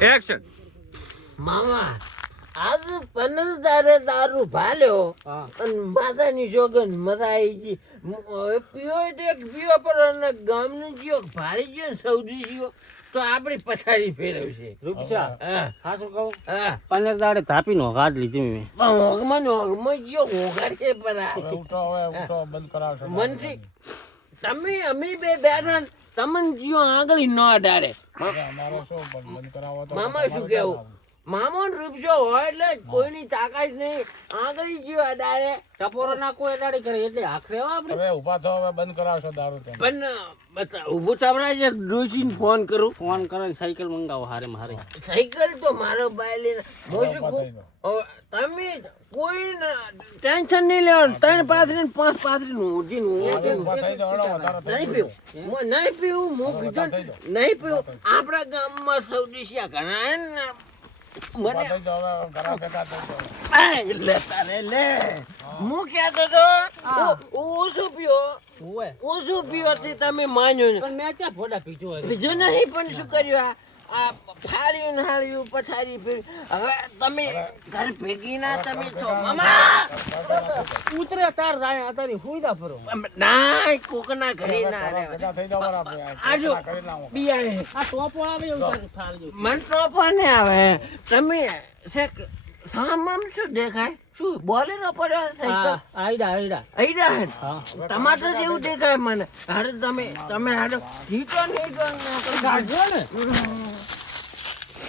Action. મામા આજ 15 તારે દારૂ ભાલ્યો અને માતાની સોગન મજા આવી ગઈ પીઓ પીઓ પર અને ગામનું જીઓ ભાળી ગયો ને સૌદી જીઓ તો આપણી પથારી ફેરવશે. રૂપસા હા હા શું કહું હા 15 દાડે થાપીને હોગાડ લીધી મેં. પણ હોગમાં ગયો હોગાડે પરા ઉઠો બંધ કરાવશો મનથી તમે અમે બે બેઠા તમને જીઓ આગળ ન અડાડે. અમારે શું બંધ કરાવો તો મામા શું કેવું મામો રૂપસો હોય એટલે કોઈની તાકાત નહીં આગળ જીઓ અડાડે. ટપોરો ના કોઈ દાડી કરે એટલે આખરે આપણે હવે ઊભા થો હવે બંધ કરાવશો દારૂ તેમ પણ ઊભું થવડા છે ડોસીને ફોન કરું. ફોન કરીને સાયકલ મંગાવો હારે મારે. સાયકલ તો મારો ભાઈ લઈને હું શું કહું તમે કોઈ ટેન્શન નહીં લેવાનું 3 પાથરીને 5 પાથરીને ઉઠીને ઊભા થઈ જાઓ હળો વધારે થઈ નહીં પીવું નહીં પીવું હું કીધું નહીં પીવું આપણા ગામમાં સૌદેશિયા ઘણા હે ને મને થઈ જાઓ હવે ઘરા ભેગા થઈ જાઓ લે તારે લે હું કહેતો તો ઓછું પીઓ ઓય ઓછું પીઓ તે તમે માન્યો ને પણ મેં ક્યાં ફોડા પીજો હવે બીજું નહીં પણ શું કર્યું આ ફાળ્યું ને હાળ્યું પથારી ફેરી હવે તમે ઘર ભેગી ના તમે છો મામા ઉતરે તાર રાય તારી હુઈદા ફરો. ના કોકના ઘરે ના રે ભેગા થઈ જાઓ બરાબર આજો કરી નાખો બિયાય આ ટોપો આવે એવું તારું થાળજો. મન તો પણ આવે તમે શેક સામામ શું દેખાય શું બોલેરો પડ્યો સાયકલ આઈડા આઈડા આઈડા હે હા ટમાટર જેવું દેખાય મને હારે તમે હાડો હીટો ને હીટો કાઢજો ને